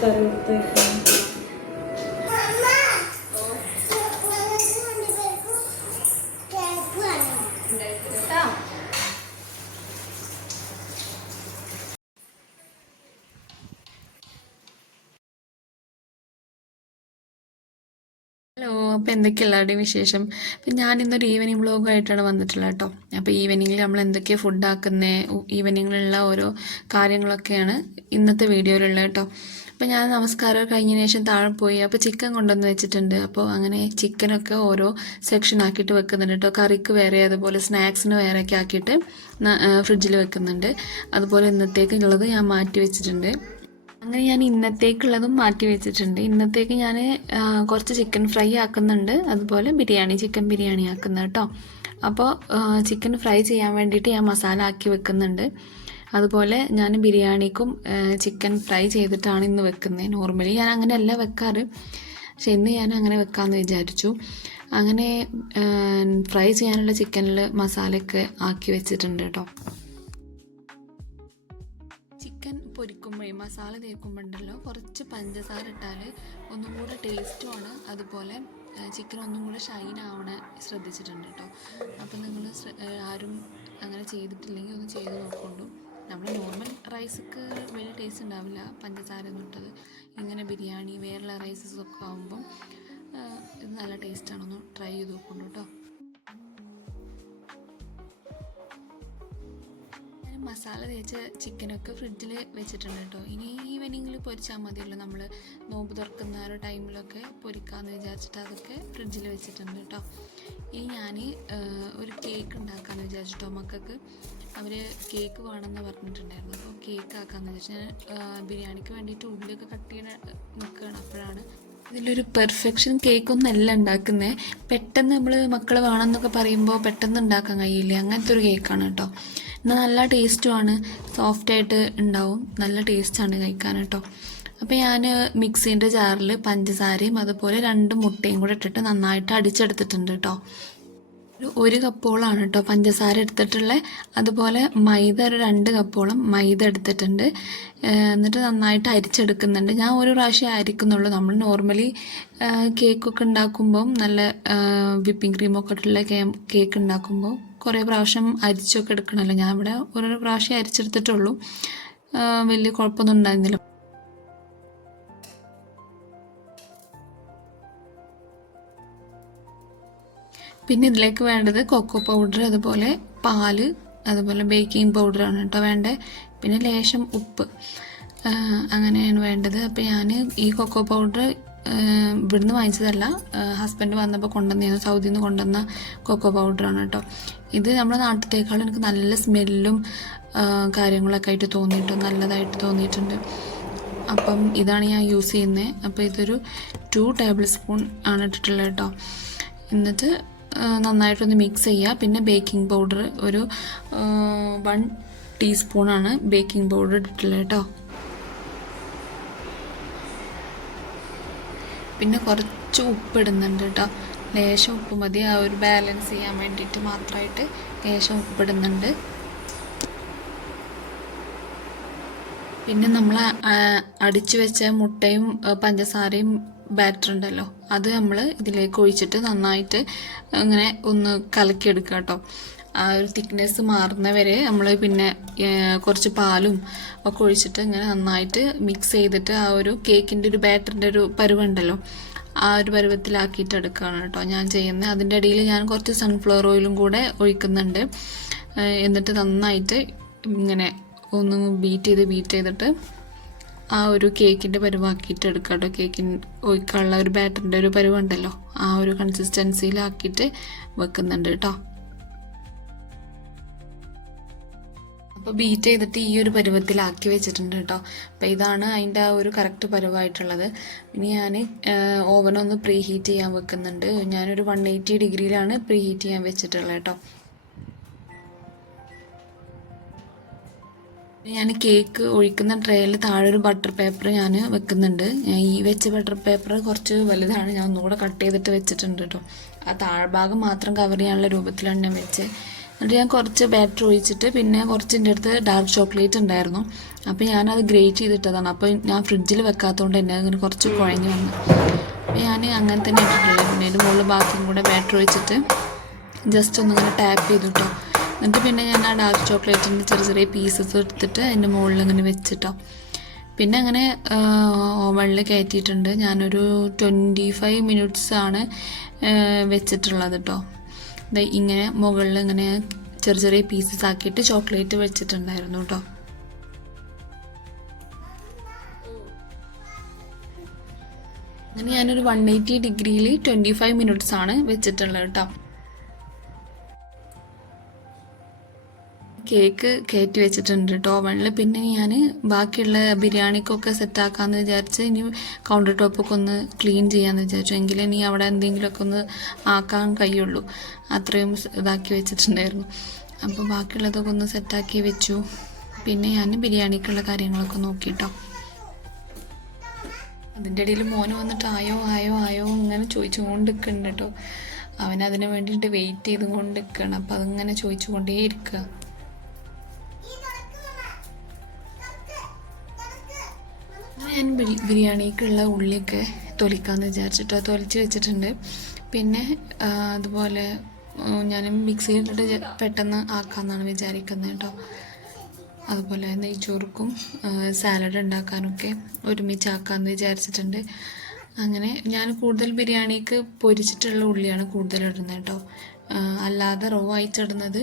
കറി എടുത്തേക്കാം. ഹലോ, അപ്പോൾ എന്തൊക്കെ എല്ലാവരുടെയും വിശേഷം? അപ്പം ഞാനിന്നൊരു ഈവനിങ് വ്ളോഗായിട്ടാണ് വന്നിട്ടുള്ളത് കേട്ടോ. അപ്പോൾ ഈവനിങ്ങിൽ നമ്മൾ എന്തൊക്കെയാണ് ഫുഡ് ആക്കുന്നത്, ഈവനിങ്ങിലുള്ള ഓരോ കാര്യങ്ങളൊക്കെയാണ് ഇന്നത്തെ വീഡിയോയിലുള്ളത് കേട്ടോ. അപ്പോൾ ഞാൻ നമസ്കാരം കഴിഞ്ഞതിന് ശേഷം താഴെ പോയി. അപ്പോൾ ചിക്കൻ കൊണ്ടുവന്ന് വെച്ചിട്ടുണ്ട്. അപ്പോൾ അങ്ങനെ ചിക്കനൊക്കെ ഓരോ സെക്ഷൻ ആക്കിയിട്ട് വെക്കുന്നുണ്ട് കേട്ടോ. കറിക്ക് വേറെ, അതുപോലെ സ്നാക്സിന് വേറെയൊക്കെ ആക്കിയിട്ട് ഫ്രിഡ്ജിൽ വെക്കുന്നുണ്ട്. അതുപോലെ ഇന്നത്തേക്കുള്ളത് ഞാൻ മാറ്റി വെച്ചിട്ടുണ്ട്. അങ്ങനെ ഞാൻ ഇന്നത്തേക്കുള്ളതും മാറ്റി വെച്ചിട്ടുണ്ട്. ഇന്നത്തേക്ക് ഞാൻ കുറച്ച് ചിക്കൻ ഫ്രൈ ആക്കുന്നുണ്ട്, അതുപോലെ ചിക്കൻ ബിരിയാണി ആക്കുന്നത് കേട്ടോ. അപ്പോൾ ചിക്കൻ ഫ്രൈ ചെയ്യാൻ വേണ്ടിയിട്ട് ഞാൻ മസാല ആക്കി വെക്കുന്നുണ്ട്. അതുപോലെ ഞാൻ ബിരിയാണിക്കും ചിക്കൻ ഫ്രൈ ചെയ്തിട്ടാണ് ഇന്ന് വെക്കുന്നത്. നോർമലി ഞാൻ അങ്ങനെയല്ല വെക്കാറ്, പക്ഷെ ഇന്ന് ഞാൻ അങ്ങനെ വെക്കാമെന്ന് വിചാരിച്ചു. അങ്ങനെ ഫ്രൈ ചെയ്യാനുള്ള ചിക്കനിൽ മസാലയൊക്കെ ആക്കി വെച്ചിട്ടുണ്ട് കേട്ടോ. ചിക്കൻ പൊരിക്കുമ്പോഴേ മസാല തേക്കുമ്പോണ്ടല്ലോ കുറച്ച് പഞ്ചസാര ഇട്ടാൽ ഒന്നും കൂടെ ടേസ്റ്റുമാണ്. അതുപോലെ ചിക്കൻ ഒന്നും കൂടെ ഷൈൻ ആവണ ശ്രദ്ധിച്ചിട്ടുണ്ട് കേട്ടോ. അപ്പം നിങ്ങൾ ആരും അങ്ങനെ ചെയ്തിട്ടില്ലെങ്കിൽ ഒന്ന് ചെയ്ത് നോക്കൊണ്ടു. നമ്മൾ നോർമൽ റൈസൊക്കെ വലിയ ടേസ്റ്റ് ഉണ്ടാവില്ല പഞ്ചസാര ഒന്നും ഇട്ടത്. ഇങ്ങനെ ബിരിയാണി വേറെയുള്ള റൈസസ് ഒക്കെ ആകുമ്പം ഇത് നല്ല ടേസ്റ്റാണ്. ഒന്ന് ട്രൈ ചെയ്ത് നോക്കൊണ്ടു കേട്ടോ. മസാല തേച്ച ചിക്കനൊക്കെ ഫ്രിഡ്ജിൽ വെച്ചിട്ടുണ്ട് കേട്ടോ. ഇനി ഈവനിങ്ങിൽ പൊരിച്ചാൽ മതിയല്ലോ, നമ്മൾ നോമ്പ് തുറക്കുന്ന ഒരു ടൈമിലൊക്കെ പൊരിക്കാമെന്ന് വിചാരിച്ചിട്ട് അതൊക്കെ ഫ്രിഡ്ജിൽ വെച്ചിട്ടുണ്ട് കേട്ടോ. ഇനി ഞാൻ ഒരു കേക്ക് ഉണ്ടാക്കാമെന്ന് വിചാരിച്ചിട്ടോ. മക്കൾക്ക് അവർ കേക്ക് വേണമെന്ന് പറഞ്ഞിട്ടുണ്ടായിരുന്നു. അപ്പോൾ കേക്ക് ആക്കാമെന്ന് വിചാരിച്ചു. ഞാൻ ബിരിയാണിക്ക് വേണ്ടിയിട്ട് ഉള്ളിയൊക്കെ കട്ട് ചെയ്ത് നിൽക്കുകയാണ്. അപ്പോഴാണ് ഇതിലൊരു പെർഫെക്ഷൻ കേക്കൊന്നല്ല ഉണ്ടാക്കുന്നത്. പെട്ടെന്ന് നമ്മൾ മക്കൾ വേണമെന്നൊക്കെ പറയുമ്പോൾ പെട്ടെന്ന് ഉണ്ടാക്കാൻ കഴിയില്ല, അങ്ങനത്തെ ഒരു കേക്കാണ് കേട്ടോ. എന്നാൽ നല്ല ടേസ്റ്റുമാണ്, സോഫ്റ്റായിട്ട് ഉണ്ടാവും, നല്ല ടേസ്റ്റാണ് കഴിക്കാൻ കേട്ടോ. അപ്പോൾ ഞാൻ മിക്സീൻ്റെ ജാറിൽ പഞ്ചസാരയും അതുപോലെ 2 മുട്ടയും കൂടെ ഇട്ടിട്ട് നന്നായിട്ട് അടിച്ചെടുത്തിട്ടുണ്ട് കേട്ടോ. ഒരു കപ്പോളാണ് കേട്ടോ പഞ്ചസാര എടുത്തിട്ടുള്ളത്. അതുപോലെ മൈദ ഒരു 2 കപ്പോളം മൈദ എടുത്തിട്ടുണ്ട്. എന്നിട്ട് നന്നായിട്ട് അരിച്ചെടുക്കുന്നുണ്ട്. ഞാൻ ഒരു പ്രാവശ്യം അരിക്കുന്നുള്ളൂ. നമ്മൾ നോർമലി കേക്കൊക്കെ ഉണ്ടാക്കുമ്പം നല്ല വിപ്പിംഗ് ക്രീമൊക്കെ ഇട്ടുള്ള കേക്ക് ഉണ്ടാക്കുമ്പോൾ കുറേ പ്രാവശ്യം അരിച്ചൊക്കെ എടുക്കണമല്ലോ. ഞാൻ ഇവിടെ ഒരു പ്രാവശ്യം അരിച്ചെടുത്തിട്ടുള്ളൂ, വലിയ കുഴപ്പമൊന്നും ഉണ്ടായിരുന്നില്ല. പിന്നെ ഇതിലേക്ക് വേണ്ടത് കൊക്കോ പൗഡർ, അതുപോലെ പാല്, അതുപോലെ ബേക്കിംഗ് പൗഡറാണ് കേട്ടോ വേണ്ടത്. പിന്നെ ലേശം ഉപ്പ്, അങ്ങനെയാണ് വേണ്ടത്. അപ്പോൾ ഞാൻ ഈ കൊക്കോ പൗഡർ ഇവിടുന്ന് വാങ്ങിച്ചതല്ല, ഹസ്ബൻഡ് വന്നപ്പോൾ കൊണ്ടുവന്ന സൗദിയിൽ നിന്ന് കൊണ്ടുവന്ന കൊക്കോ പൗഡറാണ് കേട്ടോ. ഇത് നമ്മുടെ നാട്ടിലേക്കാളും എനിക്ക് നല്ല സ്മെല്ലും കാര്യങ്ങളൊക്കെ ആയിട്ട് നല്ലതായിട്ട് തോന്നിയിട്ടുണ്ട്. അപ്പം ഇതാണ് ഞാൻ യൂസ് ചെയ്യുന്നത്. അപ്പോൾ ഇതൊരു 2 ടേബിൾ സ്പൂൺ ആണ് ഇട്ടിട്ടുള്ളത് കേട്ടോ. എന്നിട്ട് നന്നായിട്ടൊന്ന് മിക്സ് ചെയ്യുക. പിന്നെ ബേക്കിംഗ് പൗഡർ ഒരു 1 ടീസ്പൂണാണ് ബേക്കിംഗ് പൗഡർ ഇട്ടിട്ടുള്ളത് കേട്ടോ. പിന്നെ കുറച്ച് ഉപ്പ് ഇടുന്നുണ്ട് കേട്ടോ. ലേശം ഉപ്പ് മതി, ആ ഒരു ബാലൻസ് ചെയ്യാൻ വേണ്ടിയിട്ട് മാത്രമായിട്ട് ലേശം ഉപ്പിടുന്നുണ്ട്. പിന്നെ നമ്മൾ അടിച്ചു വെച്ച മുട്ടയും പഞ്ചസാരയും ബാറ്റർ ഉണ്ടല്ലോ, അത് നമ്മൾ ഇതിലേക്ക് ഒഴിച്ചിട്ട് നന്നായിട്ട് അങ്ങനെ ഒന്ന് കലക്കിയെടുക്കുക കേട്ടോ. ആ ഒരു തിക്നെസ് മാറുന്നവരെ നമ്മൾ പിന്നെ കുറച്ച് പാലും ഒക്കെ ഒഴിച്ചിട്ട് ഇങ്ങനെ നന്നായിട്ട് മിക്സ് ചെയ്തിട്ട് ആ ഒരു കേക്കിൻ്റെ ഒരു ബാറ്ററിൻ്റെ ഒരു പരുവുണ്ടല്ലോ, ആ ഒരു പരുവത്തിലാക്കിയിട്ട് എടുക്കുകയാണ് കേട്ടോ ഞാൻ ചെയ്യുന്നത്. അതിൻ്റെ ഇടയിൽ ഞാൻ കുറച്ച് സൺഫ്ലവർ ഓയിലും കൂടെ ഒഴിക്കുന്നുണ്ട്. എന്നിട്ട് നന്നായിട്ട് ഇങ്ങനെ ഒന്ന് ബീറ്റ് ചെയ്തിട്ട് ആ ഒരു കേക്കിൻ്റെ പരുവാക്കിയിട്ട് എടുക്കുക കേട്ടോ. കേക്കിന് ഒഴിക്കാനുള്ള ഒരു ബാറ്ററിൻ്റെ ഒരു പരുവുണ്ടല്ലോ, ആ ഒരു കൺസിസ്റ്റൻസിയിലാക്കിയിട്ട് വെക്കുന്നുണ്ട് കേട്ടോ. അപ്പോൾ ബീറ്റ് ചെയ്തിട്ട് ഈ ഒരു പരുവത്തിലാക്കി വെച്ചിട്ടുണ്ട് കേട്ടോ. അപ്പോൾ ഇതാണ് അതിൻ്റെ ആ ഒരു കറക്റ്റ് പരുവായിട്ടുള്ളത്. ഇനി ഞാൻ ഓവനൊന്ന് പ്രീ ഹീറ്റ് ചെയ്യാൻ വെക്കുന്നുണ്ട്. ഞാനൊരു 180 ഡിഗ്രിയിലാണ് പ്രീ ഹീറ്റ് ചെയ്യാൻ വെച്ചിട്ടുള്ളത് കേട്ടോ. ഞാൻ കേക്ക് ഒഴിക്കുന്ന ട്രേയിൽ താഴെ ഒരു ബട്ടർ പേപ്പർ ഞാൻ വെക്കുന്നുണ്ട്. ഈ വെച്ച ബട്ടർ പേപ്പർ കുറച്ച് വലുതാണ്, ഞാൻ ഒന്നുകൂടെ കട്ട് ചെയ്തിട്ട് വെച്ചിട്ടുണ്ട് കേട്ടോ. ആ താഴ്ഭാഗം മാത്രം കവർ ചെയ്യാനുള്ള രൂപത്തിലാണ് ഞാൻ വെച്ച്. എന്നിട്ട് ഞാൻ കുറച്ച് ബാറ്റർ ഒഴിച്ചിട്ട് പിന്നെ കുറച്ച് എൻ്റെ അടുത്ത് ഡാർക്ക് ചോക്ലേറ്റ് ഉണ്ടായിരുന്നു. അപ്പോൾ ഞാനത് ഗ്രേറ്റ് ചെയ്തിട്ടതാണ്. അപ്പോൾ ഞാൻ ഫ്രിഡ്ജിൽ വെക്കാത്തതുകൊണ്ട് തന്നെ അങ്ങനെ കുറച്ച് കുഴഞ്ഞ് വന്നു. അപ്പോൾ ഞാൻ അങ്ങനെ തന്നെ ഇട്ടിട്ടുള്ളത്. പിന്നെ അതിൻ്റെ മുകളിൽ ബാക്കിയും കൂടെ ബാറ്റർ ഒഴിച്ചിട്ട് ജസ്റ്റ് ഒന്നിങ്ങനെ ടാപ്പ് ചെയ്തു കേട്ടോ. എന്നിട്ട് പിന്നെ ഞാൻ ആ ഡാർക്ക് ചോക്ലേറ്റിൻ്റെ ചെറിയ ചെറിയ പീസസ് എടുത്തിട്ട് അതിൻ്റെ മുകളിൽ ഇങ്ങനെ വെച്ചിട്ടോ. പിന്നെ അങ്ങനെ ഓവനിൽ കയറ്റിയിട്ടുണ്ട്. ഞാനൊരു 25 മിനിറ്റ്സാണ് വെച്ചിട്ടുള്ളത് കേട്ടോ. ഇങ്ങനെ മുകളിൽ ഇങ്ങനെ ചെറിയ ചെറിയ പീസസ് ആക്കിയിട്ട് ചോക്ലേറ്റ് വെച്ചിട്ടുണ്ടായിരുന്നു കേട്ടോ. അങ്ങനെ ഞാനൊരു 180 ഡിഗ്രിയിൽ 25 മിനിറ്റ്സാണ് വെച്ചിട്ടുള്ളത് കേട്ടോ. കേക്ക് കയറ്റി വെച്ചിട്ടുണ്ട് കേട്ടോ ഓവനിൽ. പിന്നെ ഞാൻ ബാക്കിയുള്ള ബിരിയാണിക്കൊക്കെ സെറ്റാക്കാമെന്ന് വിചാരിച്ച് ഇനി കൗണ്ടർ ടോപ്പൊക്കെ ഒന്ന് ക്ലീൻ ചെയ്യാമെന്ന് വിചാരിച്ചു. എങ്കിലും ഇനി അവിടെ എന്തെങ്കിലുമൊക്കെ ഒന്ന് ആക്കാൻ കഴിയുള്ളൂ. അത്രയും ഇതാക്കി വെച്ചിട്ടുണ്ടായിരുന്നു. അപ്പോൾ ബാക്കിയുള്ളതൊക്കെ ഒന്ന് സെറ്റാക്കി വെച്ചു. പിന്നെ ഞാൻ ബിരിയാണിക്കുള്ള കാര്യങ്ങളൊക്കെ നോക്കിയിട്ടോ. അതിൻ്റെ ഇടയിൽ മോന് വന്നിട്ട് ആയോ ആയോ ആയോ ഇങ്ങനെ ചോദിച്ചുകൊണ്ട് നിൽക്കുന്നുണ്ട് കേട്ടോ. അവനതിന് വേണ്ടിയിട്ട് വെയിറ്റ് ചെയ്തുകൊണ്ട് നിൽക്കുകയാണ്. അപ്പോൾ അതിങ്ങനെ ചോദിച്ചുകൊണ്ടേ ഇരിക്കുക. ഞാൻ ബിരിയാണിക്കുള്ള ഉള്ളിയൊക്കെ തൊലിക്കാമെന്ന് വിചാരിച്ചിട്ടോ തൊലിച്ച് വെച്ചിട്ടുണ്ട്. പിന്നെ അതുപോലെ ഞാൻ മിക്സിയിലിട്ടിട്ട് പെട്ടെന്ന് ആക്കാമെന്നാണ് വിചാരിക്കുന്നത് കേട്ടോ. അതുപോലെ നെയ്ച്ചോറുക്കും സാലഡ് ഉണ്ടാക്കാനൊക്കെ ഒരുമിച്ചാക്കാമെന്ന് വിചാരിച്ചിട്ടുണ്ട്. അങ്ങനെ ഞാൻ കൂടുതൽ ബിരിയാണിക്ക് പൊരിച്ചിട്ടുള്ള ഉള്ളിയാണ് കൂടുതൽ ഇടുന്നത് കേട്ടോ. അല്ലാതെ റോ ആയിട്ടിടുന്നത്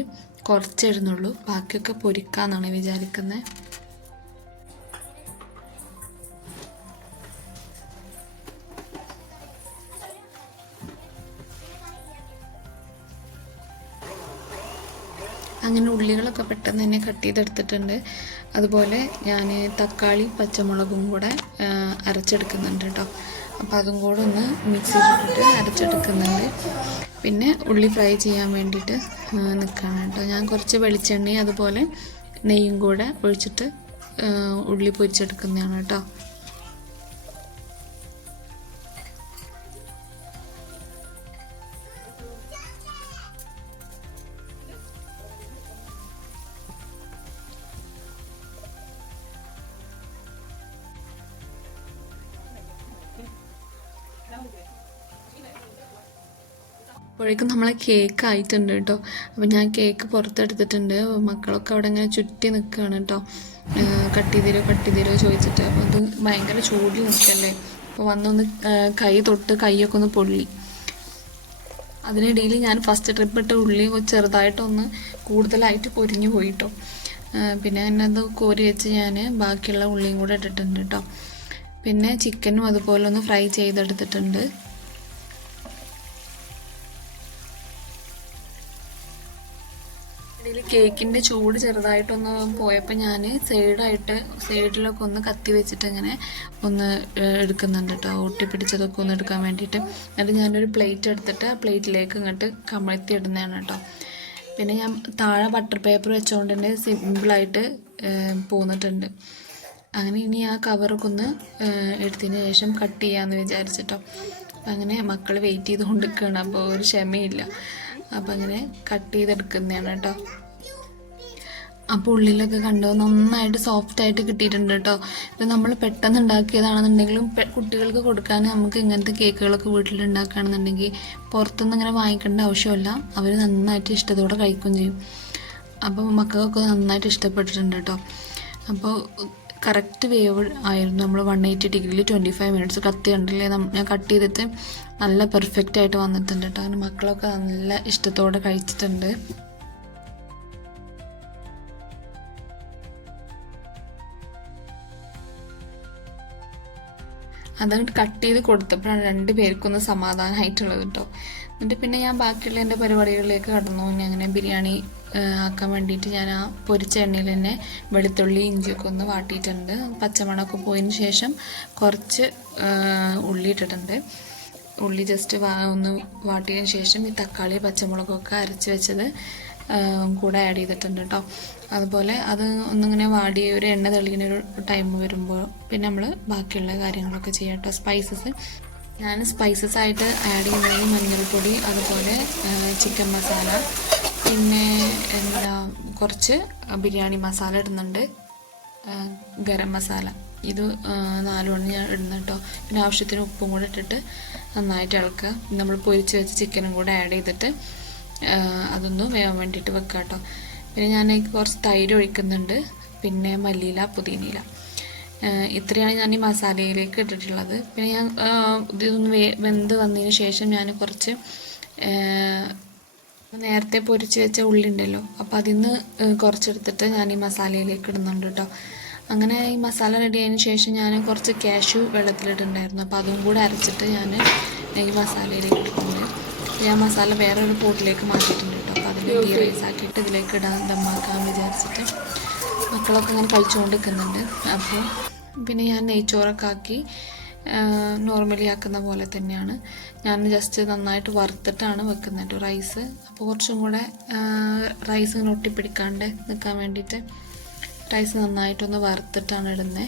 കുറച്ചേ ഇടുന്നുള്ളൂ. ബാക്കിയൊക്കെ പൊരിക്കാമെന്നാണ് വിചാരിക്കുന്നത്. അങ്ങനെ ഉള്ളികളൊക്കെ പെട്ടെന്ന് തന്നെ കട്ട് ചെയ്തെടുത്തിട്ടുണ്ട്. അതുപോലെ ഞാൻ തക്കാളി പച്ചമുളകും കൂടെ അരച്ചെടുക്കുന്നുണ്ട് കേട്ടോ. അപ്പോൾ അതും കൂടെ ഒന്ന് മിക്സിയിലിട്ടിട്ട് അരച്ചെടുക്കുന്നുണ്ട്. പിന്നെ ഉള്ളി ഫ്രൈ ചെയ്യാൻ വേണ്ടിയിട്ട് നിൽക്കുകയാണ് കേട്ടോ. ഞാൻ കുറച്ച് വെളിച്ചെണ്ണയും അതുപോലെ നെയ്യും കൂടെ ഒഴിച്ചിട്ട് ഉള്ളി പൊരിച്ചെടുക്കുന്നതാണ് കേട്ടോ. അപ്പോഴേക്കും നമ്മളെ കേക്ക് ആയിട്ടുണ്ട് കേട്ടോ. അപ്പോൾ ഞാൻ കേക്ക് പുറത്തെടുത്തിട്ടുണ്ട്. മക്കളൊക്കെ അവിടെ ഇങ്ങനെ ചുറ്റി നിൽക്കുകയാണ് കേട്ടോ. കട്ട് ചെയ്ത് തരുമോ ചോദിച്ചിട്ട്. അപ്പോൾ അത് ഭയങ്കര ചൂടിൽ നിൽക്കല്ലേ. അപ്പോൾ വന്നൊന്ന് കൈ തൊട്ട് കൈയൊക്കെ ഒന്ന് പൊള്ളി. അതിനിടയിൽ ഞാൻ ഫസ്റ്റ് ട്രിപ്പ് ഇട്ട ഉള്ളി ചെറുതായിട്ടൊന്ന് കൂടുതലായിട്ട് പൊരിഞ്ഞു പോയിട്ടോ. പിന്നെ അതിനത് കോരി വെച്ച് ഞാൻ ബാക്കിയുള്ള ഉള്ളിയും കൂടെ ഇട്ടിട്ടുണ്ട് കേട്ടോ. പിന്നെ ചിക്കനും അതുപോലെ ഒന്ന് ഫ്രൈ ചെയ്തെടുത്തിട്ടുണ്ട്. ഇതിൽ കേക്കിൻ്റെ ചൂട് ചെറുതായിട്ടൊന്ന് പോയപ്പോൾ ഞാൻ സൈഡിലൊക്കെ ഒന്ന് കത്തി വെച്ചിട്ട് ഇങ്ങനെ ഒന്ന് എടുക്കുന്നുണ്ട് കേട്ടോ. ഒട്ടിപ്പിടിച്ചതൊക്കെ ഒന്ന് എടുക്കാൻ വേണ്ടിയിട്ട്. എന്നിട്ട് ഞാനൊരു പ്ലേറ്റ് എടുത്തിട്ട് ആ പ്ലേറ്റിലേക്ക് ഇങ്ങോട്ട് കമഴ്ത്തി ഇടുന്നതാണ് കേട്ടോ. പിന്നെ ഞാൻ താഴെ ബട്ടർ പേപ്പർ വെച്ചുകൊണ്ട് തന്നെ സിമ്പിളായിട്ട് പോന്നിട്ടുണ്ട്. അങ്ങനെ ഇനി ആ കവറൊക്കെ ഒന്ന് എടുത്തതിന് ശേഷം കട്ട് ചെയ്യാമെന്ന് വിചാരിച്ചിട്ടോ. അങ്ങനെ മക്കൾ വെയിറ്റ് ചെയ്തുകൊണ്ട് നിൽക്കുകയാണ്. അപ്പോൾ ഒരു ക്ഷമയില്ല. അപ്പം അങ്ങനെ കട്ട് ചെയ്തെടുക്കുന്നതാണ് കേട്ടോ. അപ്പോൾ ഉള്ളിലൊക്കെ കണ്ടോ നന്നായിട്ട് സോഫ്റ്റായിട്ട് കിട്ടിയിട്ടുണ്ട് കേട്ടോ. ഇപ്പം നമ്മൾ പെട്ടെന്ന് ഉണ്ടാക്കിയതാണെന്നുണ്ടെങ്കിലും കുട്ടികൾക്ക് കൊടുക്കാൻ നമുക്ക് ഇങ്ങനത്തെ കേക്കുകളൊക്കെ വീട്ടിലുണ്ടാക്കുകയാണെന്നുണ്ടെങ്കിൽ പുറത്തുനിന്ന് ഇങ്ങനെ വാങ്ങിക്കേണ്ട ആവശ്യമില്ല. അവർ നന്നായിട്ട് ഇഷ്ടത്തോടെ കഴിക്കുകയും ചെയ്യും. അപ്പോൾ മക്കൾക്കൊക്കെ നന്നായിട്ട് ഇഷ്ടപ്പെട്ടിട്ടുണ്ട് കേട്ടോ. അപ്പോൾ കറക്റ്റ് വേവ് ആയിരുന്നു. നമ്മൾ 180 ഡിഗ്രിയിൽ 25 മിനിറ്റ്സ് കത്തി കണ്ടില്ലേ. ഞാൻ കട്ട് ചെയ്തിട്ട് നല്ല പെർഫെക്റ്റ് ആയിട്ട് വന്നിട്ടുണ്ട് കേട്ടോ. അങ്ങനെ മക്കളൊക്കെ നല്ല ഇഷ്ടത്തോടെ കഴിച്ചിട്ടുണ്ട്. അതങ്ങോട്ട് കട്ട് ചെയ്ത് കൊടുത്തപ്പോഴാണ് 2 പേർക്കൊന്ന് സമാധാനമായിട്ടുള്ളത് കേട്ടോ. എന്നിട്ട് പിന്നെ ഞാൻ ബാക്കിയുള്ള എൻ്റെ പരിപാടികളിലേക്ക് കടന്നു. അങ്ങനെ ബിരിയാണി ആക്കാൻ വേണ്ടിയിട്ട് ഞാൻ ആ പൊരിച്ച എണ്ണയിൽ തന്നെ വെളുത്തുള്ളി ഇഞ്ചിയൊക്കെ ഒന്ന് വാട്ടിയിട്ടുണ്ട്. പച്ചമണമൊക്കെ പോയതിന് ശേഷം കുറച്ച് ഉള്ളി ഇട്ടിട്ടുണ്ട്. ഉള്ളി ജസ്റ്റ് ഒന്ന് വാട്ടിയതിന് ശേഷം ഈ തക്കാളി പച്ചമുളകൊക്കെ അരച്ച് വെച്ചത് കൂടെ ആഡ് ചെയ്തിട്ടുണ്ട് കേട്ടോ. അതുപോലെ അത് ഒന്നിങ്ങനെ വാടി ഒരു എണ്ണ തെളിയുന്ന ഒരു ടൈം വരുമ്പോൾ പിന്നെ നമ്മൾ ബാക്കിയുള്ള കാര്യങ്ങളൊക്കെ ചെയ്യാം കേട്ടോ. സ്പൈസസ് ഞാൻ സ്പൈസസ് ആയിട്ട് ആഡ് ചെയ്യുന്നത് മഞ്ഞൾപ്പൊടി, അതുപോലെ ചിക്കൻ മസാല, പിന്നെ എന്താ കുറച്ച് ബിരിയാണി മസാല ഇടുന്നുണ്ട്, ഗരം മസാല. ഇത് 4 എണ്ണം ഞാൻ ഇടുന്നു കേട്ടോ. പിന്നെ ആവശ്യത്തിന് ഉപ്പും കൂടെ ഇട്ടിട്ട് നന്നായിട്ട് ഇളക്കുക. നമ്മൾ പൊരിച്ച് വെച്ച ചിക്കനും കൂടെ ആഡ് ചെയ്തിട്ട് അതൊന്ന് വേവാൻ വേണ്ടിയിട്ട് വെക്കുക കേട്ടോ. പിന്നെ ഞാൻ കുറച്ച് തൈര് ഒഴിക്കുന്നുണ്ട്, പിന്നെ മല്ലിയില, പുതിനയില. ഇത്രയാണ് ഞാൻ ഈ മസാലയിലേക്ക് ഇട്ടിട്ടുള്ളത്. പിന്നെ ഞാൻ ഇതൊന്ന് വെന്ത് വന്നതിന് ശേഷം ഞാൻ കുറച്ച് നേരത്തെ പൊരിച്ച് വെച്ച ഉള്ളി ഉണ്ടല്ലോ, അപ്പോൾ അതിൽ നിന്ന് കുറച്ചെടുത്തിട്ട് ഞാൻ ഈ മസാലയിലേക്ക് ഇടുന്നുണ്ട് കേട്ടോ. അങ്ങനെ ഈ മസാല റെഡി ആയതിനു ശേഷം ഞാൻ കുറച്ച് കാഷ്യൂ വെള്ളത്തിലിട്ടുണ്ടായിരുന്നു, അപ്പോൾ അതും കൂടെ അരച്ചിട്ട് ഞാൻ ഈ മസാലയിലേക്ക് ഇട്ടിട്ടുണ്ട്. ഞാൻ മസാല വേറെ ഒരു പോട്ടിലേക്ക് മാറ്റിയിട്ടുണ്ട് കേട്ടോ. അപ്പോൾ അതിൽ ഗീ റൈസ് ആക്കിയിട്ട് ഇതിലേക്ക് ഇടാൻ ദമ്മാക്കാൻ വിചാരിച്ചിട്ട് മക്കളൊക്കെ അങ്ങനെ കളിച്ചുകൊണ്ട് നിൽക്കുന്നുണ്ട്. അപ്പോൾ പിന്നെ ഞാൻ നെയ്ച്ചോറൊക്കെ ആക്കി നോർമലി ആക്കുന്ന പോലെ തന്നെയാണ് ഞാൻ ജസ്റ്റ് നന്നായിട്ട് വറുത്തിട്ടാണ് വെക്കുന്നത് റൈസ്. അപ്പോൾ കുറച്ചും കൂടെ റൈസ് ഇങ്ങനെ ഒട്ടിപ്പിടിക്കാണ്ട് നിൽക്കാൻ വേണ്ടിയിട്ട് റൈസ് നന്നായിട്ടൊന്ന് വറുത്തിട്ടാണ് ഇടുന്നത്.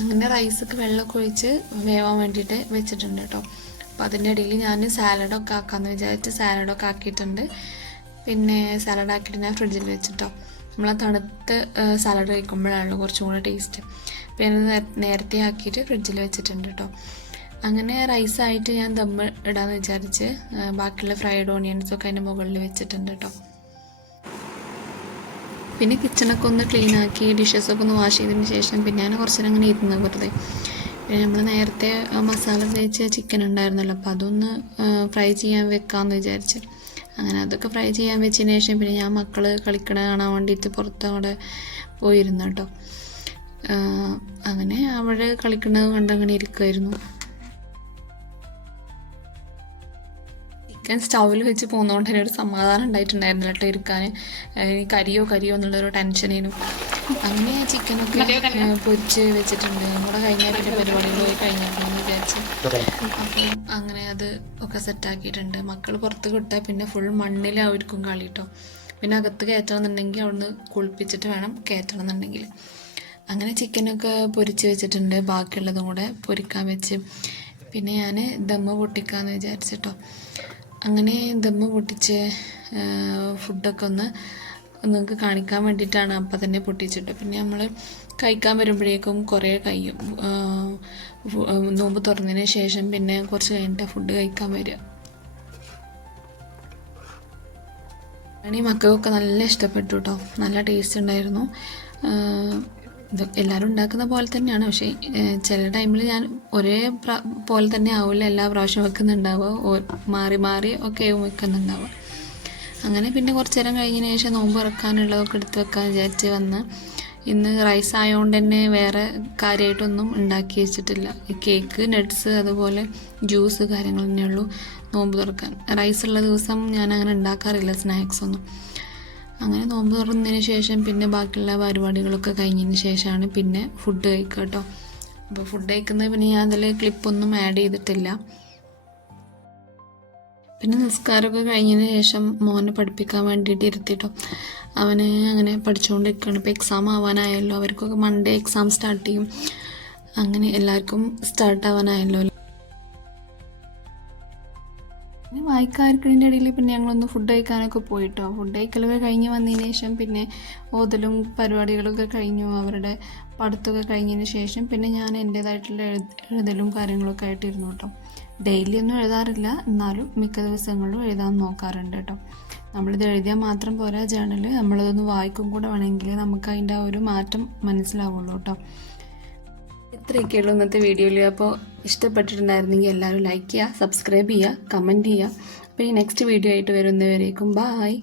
അങ്ങനെ റൈസൊക്കെ വെള്ളമൊക്കെ ഒഴിച്ച് വേവാൻ വേണ്ടിയിട്ട് വെച്ചിട്ടുണ്ട് കേട്ടോ. അപ്പോൾ അതിൻ്റെ ഇടയിൽ ഞാൻ സാലഡൊക്കെ ആക്കാമെന്ന് വിചാരിച്ച് സാലഡൊക്കെ ആക്കിയിട്ടുണ്ട്. പിന്നെ സാലഡ് ആക്കിയിട്ട് ഞാൻ ഫ്രിഡ്ജിൽ വെച്ചിട്ടോ. നമ്മൾ തണുത്ത് സാലഡ് കഴിക്കുമ്പോഴാണല്ലോ കുറച്ചും കൂടെ ടേസ്റ്റ്. പിന്നെ നേരത്തെ ആക്കിയിട്ട് ഫ്രിഡ്ജിൽ വെച്ചിട്ടുണ്ട് കേട്ടോ. അങ്ങനെ റൈസായിട്ട് ഞാൻ ദമ്മ് ഇടാമെന്ന് വിചാരിച്ച് ബാക്കിയുള്ള ഫ്രൈഡ് ഓണിയൻസൊക്കെ അതിൻ്റെ മുകളിൽ വെച്ചിട്ടുണ്ട് കേട്ടോ. പിന്നെ കിച്ചണൊക്കെ ഒന്ന് ക്ലീൻ ആക്കി ഡിഷസൊക്കെ ഒന്ന് വാഷ് ചെയ്തതിന് ശേഷം പിന്നെ ഞാൻ കുറച്ച് നേരം അങ്ങനെ ഇരുന്ന് വെറുതെ. പിന്നെ നമ്മൾ നേരത്തെ മസാല തേച്ച ചിക്കൻ ഉണ്ടായിരുന്നല്ലോ, അപ്പോൾ അതൊന്ന് ഫ്രൈ ചെയ്യാൻ വെക്കാമെന്ന് വിചാരിച്ച് അങ്ങനെ അതൊക്കെ ഫ്രൈ ചെയ്യാൻ വെച്ചതിന് ശേഷം പിന്നെ ഞാൻ മക്കൾ കളിക്കണ കാണാൻ വേണ്ടിയിട്ട് പുറത്ത് അവിടെ പോയിരുന്നു കേട്ടോ. അങ്ങനെ അവിടെ കളിക്കുന്നത് കണ്ടങ്ങനെ ഇരിക്കുമായിരുന്നു. ചിക്കൻ സ്റ്റൗവിൽ വെച്ച് പോകുന്നതുകൊണ്ട് തന്നെ ഒരു സമാധാനം ഉണ്ടായിട്ടുണ്ടായിരുന്നില്ല കേട്ടോ ഇരിക്കാൻ. കരിയോ എന്നുള്ളൊരു ടെൻഷനേനും. അങ്ങനെ ചിക്കനൊക്കെ പൊരിച്ച് വെച്ചിട്ടുണ്ട്. കൂടെ കഴിഞ്ഞാൽ പിന്നെ പരിപാടികൾ പോയി കഴിഞ്ഞിട്ടുണ്ടെന്ന് വിചാരിച്ച് അപ്പോൾ അങ്ങനെ അത് ഒക്കെ സെറ്റാക്കിയിട്ടുണ്ട്. മക്കൾ പുറത്ത് വിട്ടാൽ പിന്നെ ഫുൾ മണ്ണിലായിരിക്കും കളി കേട്ടോ. പിന്നെ അകത്ത് കയറ്റണം എന്നുണ്ടെങ്കിൽ അവിടുന്ന് കുളിപ്പിച്ചിട്ട് വേണം കയറ്റണം എന്നുണ്ടെങ്കിൽ. അങ്ങനെ ചിക്കനൊക്കെ പൊരിച്ച് വെച്ചിട്ടുണ്ട്, ബാക്കിയുള്ളതും കൂടെ പൊരിക്കാൻ വെച്ച്. പിന്നെ ഞാൻ ദമ്മ് പൊട്ടിക്കാമെന്ന് വിചാരിച്ചിട്ടോ. അങ്ങനെ ദമ്മ് പൊട്ടിച്ച് ഫുഡൊക്കെ ഒന്ന് നിങ്ങൾക്ക് കാണിക്കാൻ വേണ്ടിയിട്ടാണ് അപ്പം തന്നെ പൊട്ടിച്ചിട്ട്. പിന്നെ നമ്മൾ കഴിക്കാൻ വരുമ്പോഴേക്കും കുറേ കഴിയും. നോമ്പ് തുറന്നതിന് ശേഷം പിന്നെ കുറച്ച് കഴിഞ്ഞിട്ട് ഫുഡ് കഴിക്കാൻ വരിക. ഈ മക്കൾക്കൊക്കെ നല്ല ഇഷ്ടപ്പെട്ടു കേട്ടോ, നല്ല ടേസ്റ്റ് ഉണ്ടായിരുന്നു. എല്ലാവരും ഉണ്ടാക്കുന്ന പോലെ തന്നെയാണ്, പക്ഷേ ചില ടൈമിൽ ഞാൻ ഒരേ പോലെ തന്നെ ആവില്ല എല്ലാ പ്രാവശ്യം വെക്കുന്നുണ്ടാവുക, മാറി മാറി ഒക്കെ വെക്കുന്നുണ്ടാവുക. അങ്ങനെ പിന്നെ കുറച്ച് നേരം കഴിഞ്ഞതിന് ശേഷം നോമ്പ് ഇറക്കാനുള്ളതൊക്കെ എടുത്ത് വെക്കാൻ വിചാരിച്ച് വന്ന്. ഇന്ന് റൈസ് ആയതുകൊണ്ട് തന്നെ വേറെ കാര്യമായിട്ടൊന്നും ഉണ്ടാക്കി വെച്ചിട്ടില്ല. കേക്ക്, നട്ട്സ്, അതുപോലെ ജ്യൂസ് കാര്യങ്ങൾ തന്നെ ഉള്ളൂ നോമ്പ് തുറക്കാൻ. റൈസ് ഉള്ള ദിവസം ഞാൻ അങ്ങനെ ഉണ്ടാക്കാറില്ല സ്നാക്സ് ഒന്നും. അങ്ങനെ നോമ്പ് തുറന്നതിന് ശേഷം പിന്നെ ബാക്കിയുള്ള പരിപാടികളൊക്കെ കഴിഞ്ഞതിന് ശേഷമാണ് പിന്നെ ഫുഡ് കഴിക്കുക കേട്ടോ. അപ്പോൾ ഫുഡ് കഴിക്കുന്നത് പിന്നെ ഞാൻ അതിൽ ക്ലിപ്പൊന്നും ആഡ് ചെയ്തിട്ടില്ല. പിന്നെ നിസ്കാരമൊക്കെ കഴിഞ്ഞതിന് ശേഷം മോനെ പഠിപ്പിക്കാൻ വേണ്ടിയിട്ട് ഇരുത്തിട്ടോ. അവന് അങ്ങനെ പഠിച്ചുകൊണ്ടിരിക്കുകയാണ്. ഇപ്പോൾ എക്സാം ആവാനായല്ലോ, അവർക്കൊക്കെ മൺഡേ എക്സാം സ്റ്റാർട്ട് ചെയ്യും. അങ്ങനെ എല്ലാവർക്കും സ്റ്റാർട്ട് ആവാനായല്ലോ. പിന്നെ വായിക്കാതിരിക്കുന്നതിൻ്റെ ഇടയിൽ പിന്നെ ഞങ്ങളൊന്ന് ഫുഡ് കഴിക്കാനൊക്കെ പോയിട്ടോ. ഫുഡ് കഴിക്കലൊക്കെ കഴിഞ്ഞ് വന്നതിന് ശേഷം പിന്നെ ഓതലും പരിപാടികളൊക്കെ കഴിഞ്ഞു. അവരുടെ പഠിത്തമൊക്കെ കഴിഞ്ഞതിന് ശേഷം പിന്നെ ഞാൻ എൻ്റേതായിട്ടുള്ള എഴുതലും കാര്യങ്ങളൊക്കെ ആയിട്ടിരുന്നു കേട്ടോ. ഡെയിലി ഒന്നും എഴുതാറില്ല, എന്നാലും മിക്ക ദിവസങ്ങളിലും എഴുതാൻ നോക്കാറുണ്ട് കേട്ടോ. നമ്മളിത് എഴുതിയാൽ മാത്രം പോരാ, ജേണൽ നമ്മളതൊന്ന് വായിക്കും കൂടെ വേണമെങ്കിൽ നമുക്ക് അതിൻ്റെ ആ ഒരു മാറ്റം മനസ്സിലാവുള്ളൂ കേട്ടോ. ഇത്രയൊക്കെയുള്ളൂ ഇന്നത്തെ വീഡിയോയിൽ. അപ്പോൾ ഇഷ്ടപ്പെട്ടിട്ടുണ്ടായിരുന്നെങ്കിൽ എല്ലാവരും ലൈക്ക് ചെയ്യുക, സബ്സ്ക്രൈബ് ചെയ്യുക, കമൻറ്റ് ചെയ്യുക. അപ്പോൾ ഈ നെക്സ്റ്റ് വീഡിയോ ആയിട്ട് വരുന്നവരേക്കും ബായ്.